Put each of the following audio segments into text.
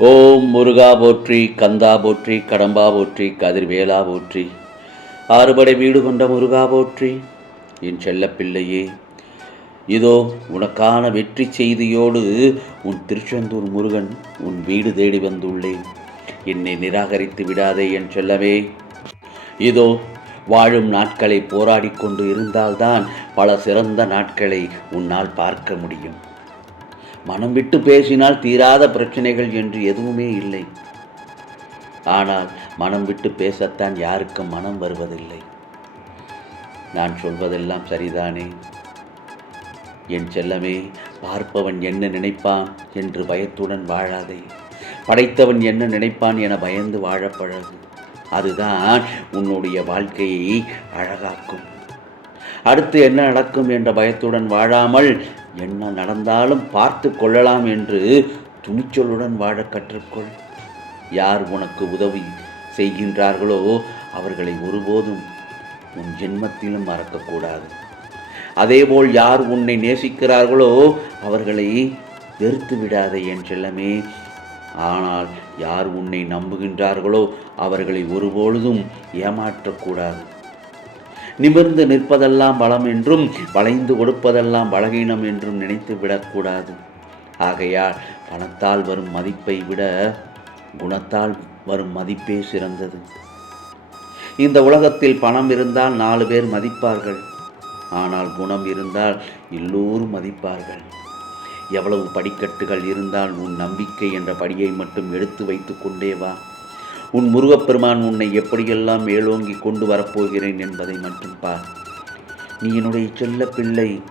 ஓம் முருகா போற்றி கந்தா போற்றி கடம்பா போற்றி கதிர்வேலா போற்றி. ஆறுபடை வீடு கொண்ட முருகா போற்றி. என் செல்லப்பிள்ளையே இதோ உனக்கான வெற்றி செய்தியோடு உன் திருச்செந்தூர் முருகன் உன் வீடு தேடி வந்துள்ளேன். என்னை நிராகரித்து விடாதே என் செல்லவே இதோ வாழும் நாட்களை போராடிக் கொண்டு இருந்தால்தான் பல சிறந்த நாட்களை உன்னால் பார்க்க முடியும். மனம் விட்டு பேசினால் தீராத பிரச்சனைகள் என்று எதுவுமே இல்லை. ஆனால் மனம் விட்டு பேசத்தான் யாருக்கும் மனம் வருவதில்லை. நான் சொல்வதெல்லாம் சரிதானே? என் செல்லமே பார்ப்பவன் என்ன நினைப்பான் என்று பயத்துடன் வாழாதே. படைத்தவன் என்ன நினைப்பான் என பயந்து வாழப்பழகு. அதுதான் உன்னுடைய வாழ்க்கையை அழகாக்கும். அடுத்து என்ன நடக்கும் என்ற பயத்துடன் வாழாமல் என்ன நடந்தாலும் பார்த்து கொள்ளலாம் என்று துணிச்சலுடன் வாழ கற்றுக்கொள். யார் உனக்கு உதவி செய்கின்றார்களோ அவர்களை ஒருபோதும் உன் ஜென்மத்திலும் மறக்கக்கூடாது. அதேபோல் யார் உன்னை நேசிக்கிறார்களோ அவர்களை வெறுத்து விடாதே என் செல்லமே. ஆனால் யார் உன்னை நம்புகின்றார்களோ அவர்களை ஒருபொழுதும் ஏமாற்றக்கூடாது. நிமிர்ந்து நிற்பதெல்லாம் பலம் என்றும் வளைந்து கொடுப்பதெல்லாம் பலகீனம் என்றும் நினைத்து விடக்கூடாது. ஆகையால் பணத்தால் வரும் மதிப்பை விட குணத்தால் வரும் மதிப்பே சிறந்தது. இந்த உலகத்தில் பணம் இருந்தால் நாலு பேர் மதிப்பார்கள். ஆனால் குணம் இருந்தால் எல்லோரும் மதிப்பார்கள். எவ்வளவு படிக்கட்டுகள் இருந்தால் உன் நம்பிக்கை என்ற படியை மட்டும் எடுத்து வைத்து கொண்டே வா. உன் முருகப்பெருமான் உன்னை எப்படியெல்லாம் மேலோங்கி கொண்டு வரப்போகிறேன் என்பதை மட்டும் பார். நீ என்னுடைய செல்ல பிள்ளை.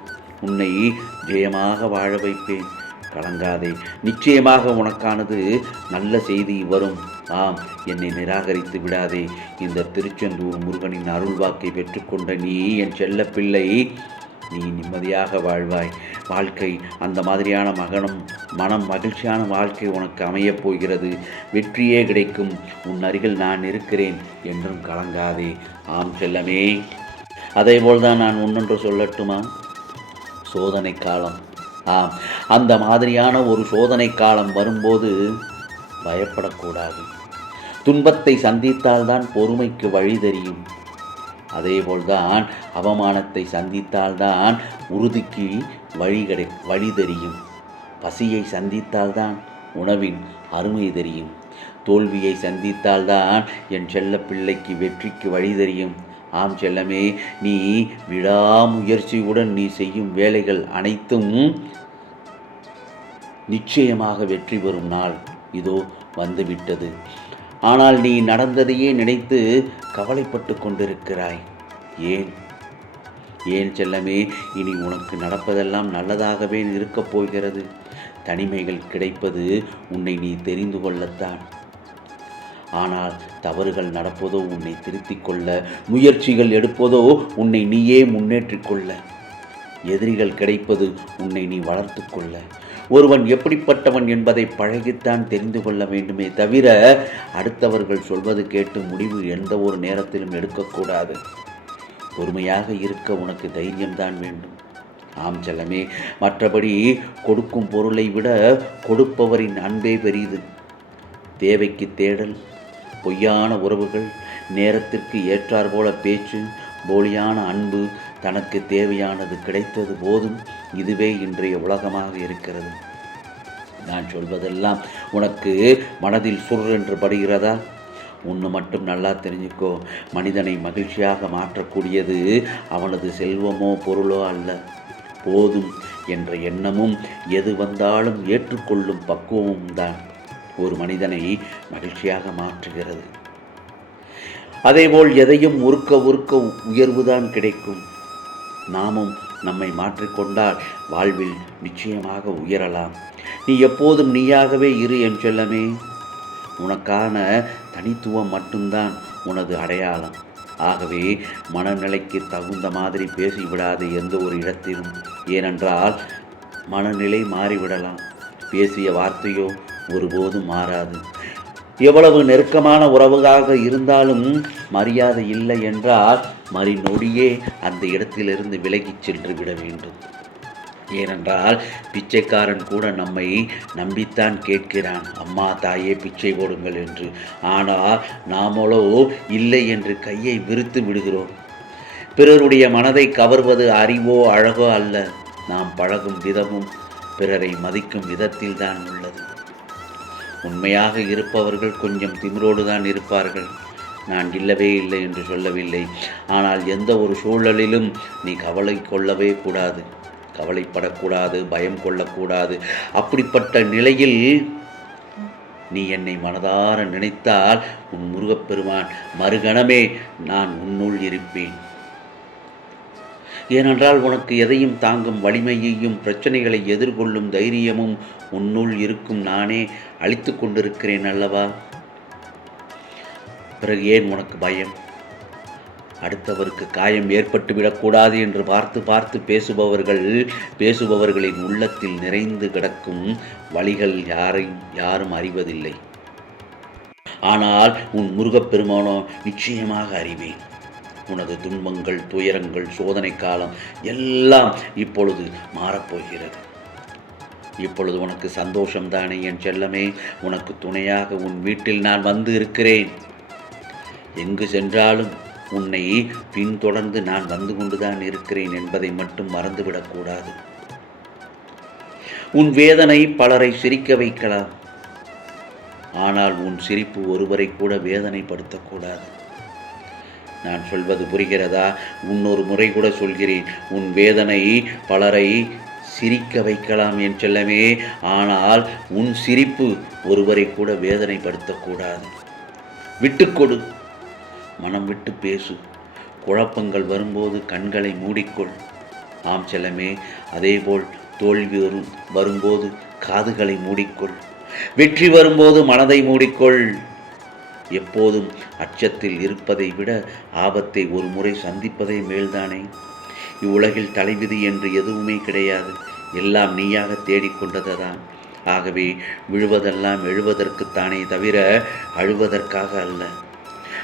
உன்னை ஜெயமாக வாழ வைப்பேன். கலங்காதே. நிச்சயமாக உனக்கானது நல்ல செய்தி வரும். ஆம் என்னை நிராகரித்து விடாதே. இந்த திருச்செந்தூர் முருகனின் அருள்வாக்கை பெற்றுக்கொண்ட நீ என் செல்ல பிள்ளை. நீ நிம்மதியாக வாழ்வாய். வாழ்க்கை அந்த மாதிரியான மகனும் மனம் மகிழ்ச்சியான வாழ்க்கை உனக்கு அமையப் போகிறது. வெற்றியே கிடைக்கும். உன் அருகில் நான் இருக்கிறேன் என்றும் கலங்காதே. ஆம் செல்லமே. அதேபோல்தான் நான் ஒன்றொன்று சொல்லட்டுமா? சோதனை காலம். ஆம். அந்த மாதிரியான ஒரு சோதனை காலம் வரும்போது பயப்படக்கூடாது. துன்பத்தை சந்தித்தால்தான் பொறுமைக்கு வழி தெரியும். அதேபோல்தான் அவமானத்தை சந்தித்தால்தான் உறுதிக்கு வழி கிடை வழி தெரியும் பசியை சந்தித்தால்தான் உணவின் அருமை தெரியும். தோல்வியை சந்தித்தால்தான் என் செல்ல பிள்ளைக்கு வெற்றிக்கு வழி தெரியும் ஆம் செல்லமே நீ விடாமுயற்சியுடன் நீ செய்யும் வேலைகள் அனைத்தும் நிச்சயமாக வெற்றி பெறும் நாள். இதோ வந்துவிட்டது. ஆனால் நீ நடந்ததையே நினைத்து கவலைப்பட்டு கொண்டிருக்கிறாய். ஏன்? ஏன் செல்லமே இனி உனக்கு நடப்பதெல்லாம் நல்லதாகவே இருக்கப் போகிறது. தனிமைகள் கிடைப்பது உன்னை நீ தெரிந்து கொள்ளத்தான். ஆனால் தவறுகள் நடப்பதோ உன்னை திருத்திக் கொள்ள முயற்சிகள் எடுப்பதோ உன்னை நீயே முன்னேற்றிக்கொள்ள எதிரிகள் கிடைப்பது உன்னை நீ வளர்த்து கொள்ள. ஒருவன் எப்படிப்பட்டவன் என்பதை பழகித்தான் தெரிந்து கொள்ள வேண்டுமே தவிர அடுத்தவர்கள் சொல்வது கேட்டு முடிவு எந்த ஒரு நேரத்திலும் எடுக்கக்கூடாது. பொறுமையாக இருக்க உனக்கு தைரியம்தான் வேண்டும். ஆம் செல்லமே மற்றபடி கொடுக்கும் பொருளை விட கொடுப்பவரின் அன்பே பெரியது தேவைக்கு தேடல் பொய்யான உறவுகள் நேரத்திற்கு ஏற்றார் போல பேச்சு போலியான அன்பு தனக்கு தேவையானது கிடைத்தது போதும் இதுவே இன்றைய உலகமாக இருக்கிறது. நான் சொல்வதெல்லாம் உனக்கு மனதில் சுர் என்று படுகிறதா? ஒன்று மட்டும் நல்லா தெரிஞ்சுக்கோ மனிதனை மகிழ்ச்சியாக மாற்றக்கூடியது அவனது செல்வமோ பொருளோ அல்ல. போதும் என்ற எண்ணமும் எது வந்தாலும் ஏற்றுக்கொள்ளும் பக்குவமும் தான் ஒரு மனிதனை மகிழ்ச்சியாக மாற்றுகிறது. அதேபோல் எதையும் உருக்க உருக்க உயர்வுதான் கிடைக்கும். நாமும் நம்மை மாற்றிக்கொண்டால் வாழ்வில் நிச்சயமாக உயரலாம். நீ எப்போதும் நீயாகவே இரு என் செல்லமே. உனக்கான தனித்துவம் மட்டும்தான் உனது அடையாளம். ஆகவே மனநிலைக்கு தகுந்த மாதிரி பேசிவிடாது எந்த ஒரு இடத்திலும். ஏனென்றால் மனநிலை மாறிவிடலாம். பேசிய வார்த்தையோ ஒருபோதும் மாறாது. எவ்வளவு நெருக்கமான உறவுகாக இருந்தாலும் மரியாதை இல்லை என்றால் மறி நொடியே அந்த இடத்திலிருந்து விலகிச் சென்று விட வேண்டும். ஏனென்றால் பிச்சைக்காரன் கூட நம்மை நம்பித்தான் கேட்கிறான். அம்மா தாயே பிச்சை போடுங்கள் என்று. ஆனால் நாமளோ இல்லை என்று கையை விரித்து விடுகிறோம். பிறருடைய மனதை கவர்வது அறிவோ அழகோ அல்ல. நாம் பழகும் விதமும் பிறரை மதிக்கும் விதத்தில் தான் உள்ளது. உண்மையாக இருப்பவர்கள் கொஞ்சம் திமிரோடு தான் இருப்பார்கள். நான் இல்லவே இல்லை என்று சொல்லவில்லை. ஆனால் எந்த ஒரு சூழலிலும் நீ கவலை கொள்ளவே கூடாது. கவலைப்படக்கூடாது பயம் கொள்ளக்கூடாது. அப்படிப்பட்ட நிலையில் நீ என்னை மனதார நினைத்தால் உன் முருகப்பெருமான் மறுகணமே நான் உன்னுள் இருப்பேன். ஏனென்றால் உனக்கு எதையும் தாங்கும் வலிமையையும் பிரச்சனைகளை எதிர்கொள்ளும் தைரியமும் உன்னுள் இருக்கும். நானே அழித்து கொண்டிருக்கிறேன் அல்லவா? பிறகு ஏன் உனக்கு பயம்? அடுத்தவருக்கு காயம் ஏற்பட்டு விடக்கூடாது என்று பார்த்து பார்த்து பேசுபவர்கள் பேசுபவர்களின் உள்ளத்தில் நிறைந்து கிடக்கும் வழிகள் யாரையும் யாரும் அறிவதில்லை. ஆனால் உன் முருகப்பெருமானோ நிச்சயமாக அறிவேன். உனது துன்பங்கள் துயரங்கள் சோதனை காலம் எல்லாம் இப்பொழுது மாறப்போகிறது. இப்பொழுது உனக்கு சந்தோஷம்தானே என் செல்லமே? உனக்கு துணையாக உன் வீட்டில் நான் வந்து இருக்கிறேன். எங்கு சென்றாலும் உன்னை பின்தொடர்ந்து நான் வந்து கொண்டுதான் இருக்கிறேன் என்பதை மட்டும் மறந்துவிடக்கூடாது உன் வேதனை பலரை சிரிக்க வைக்கலாம். ஆனால் உன் சிரிப்பு ஒருவரை கூட வேதனைப்படுத்தக்கூடாது நான் சொல்வது புரிகிறதா? இன்னொரு முறை கூட சொல்கிறேன். உன் வேதனை பலரை சிரிக்க வைக்கலாம் என் செல்லமே. ஆனால் உன் சிரிப்பு ஒருவரை கூட வேதனைப்படுத்தக்கூடாது விட்டுக்கொடு மனம் விட்டு பேசு. குழப்பங்கள் வரும்போது கண்களை மூடிக்கொள். ஆம் செல்லமே அதேபோல் தோல்வி வரும் வரும்போது காதுகளை மூடிக்கொள். வெற்றி வரும்போது மனதை மூடிக்கொள். எப்போதும் அச்சத்தில் இருப்பதை விட ஆபத்தை ஒரு முறை சந்திப்பதே மேல்தானே. இவ்வுலகில் தலைவிதி என்று எதுவுமே கிடையாது. எல்லாம் நீயாக தேடிக்கொண்டதுதான் ஆகவே விழுவதெல்லாம் எழுவதற்குத்தானே தவிர அழுவதற்காக அல்ல.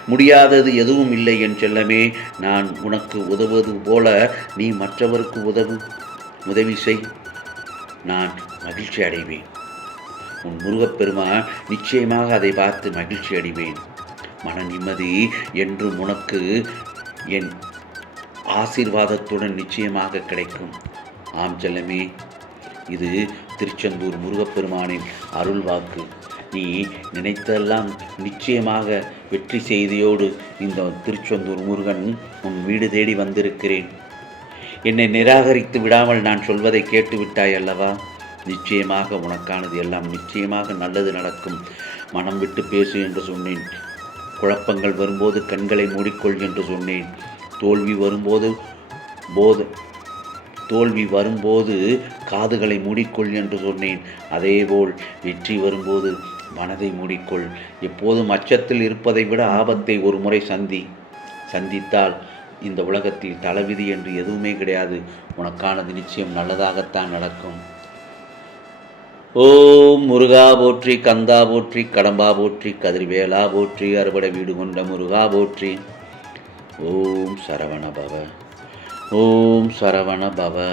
முடியாதது எதுவும் இல்லை என் செல்லமே. நான் உனக்கு உதவுவது போல நீ மற்றவருக்கு உதவு உதவி செய். நான் மகிழ்ச்சி அடைவேன். உன் முருகப்பெருமான் நிச்சயமாக அதை பார்த்து மகிழ்ச்சி அடைவேன். மன நிம்மதி என்றும் உனக்கு என் ஆசீர்வாதத்துடன் நிச்சயமாக கிடைக்கும். ஆம் செல்லமே இது திருச்செந்தூர் முருகப்பெருமானின் அருள் வாக்கு நீ நினைத்தெல்லாம் நிச்சயமாக வெற்றி செய்தியோடு இந்த திருச்செந்தூர் முருகன் உன் வீடு தேடி வந்திருக்கிறேன். என்னை நிராகரித்து விடாமல் நான் சொல்வதை கேட்டுவிட்டாய் அல்லவா? நிச்சயமாக உனக்கானது எல்லாம் நிச்சயமாக நல்லது நடக்கும். மனம் விட்டு பேசு என்று சொன்னேன். குழப்பங்கள் வரும்போது கண்களை மூடிக்கொள் என்று சொன்னேன். தோல்வி வரும்போது போது தோல்வி வரும்போது காதுகளை மூடிக்கொள் என்று சொன்னேன். அதேபோல் வெற்றி வரும்போது மனதை மூடிக்கொள். எப்போதும் அச்சத்தில் இருப்பதை விட ஆபத்தை ஒரு முறை சந்தி. சந்தித்தால் இந்த உலகத்தில் தலைவிதி என்று எதுவுமே கிடையாது. உனக்கானது நிச்சயம் நல்லதாகத்தான் நடக்கும். ஓம் முருகா போற்றி கந்தா போற்றி கடம்பா போற்றி கதிர்வேலா போற்றி அறுபடை வீடு கொண்ட முருகா போற்றி. ஓம் சரவண பவ. ஓம் சரவண பவ.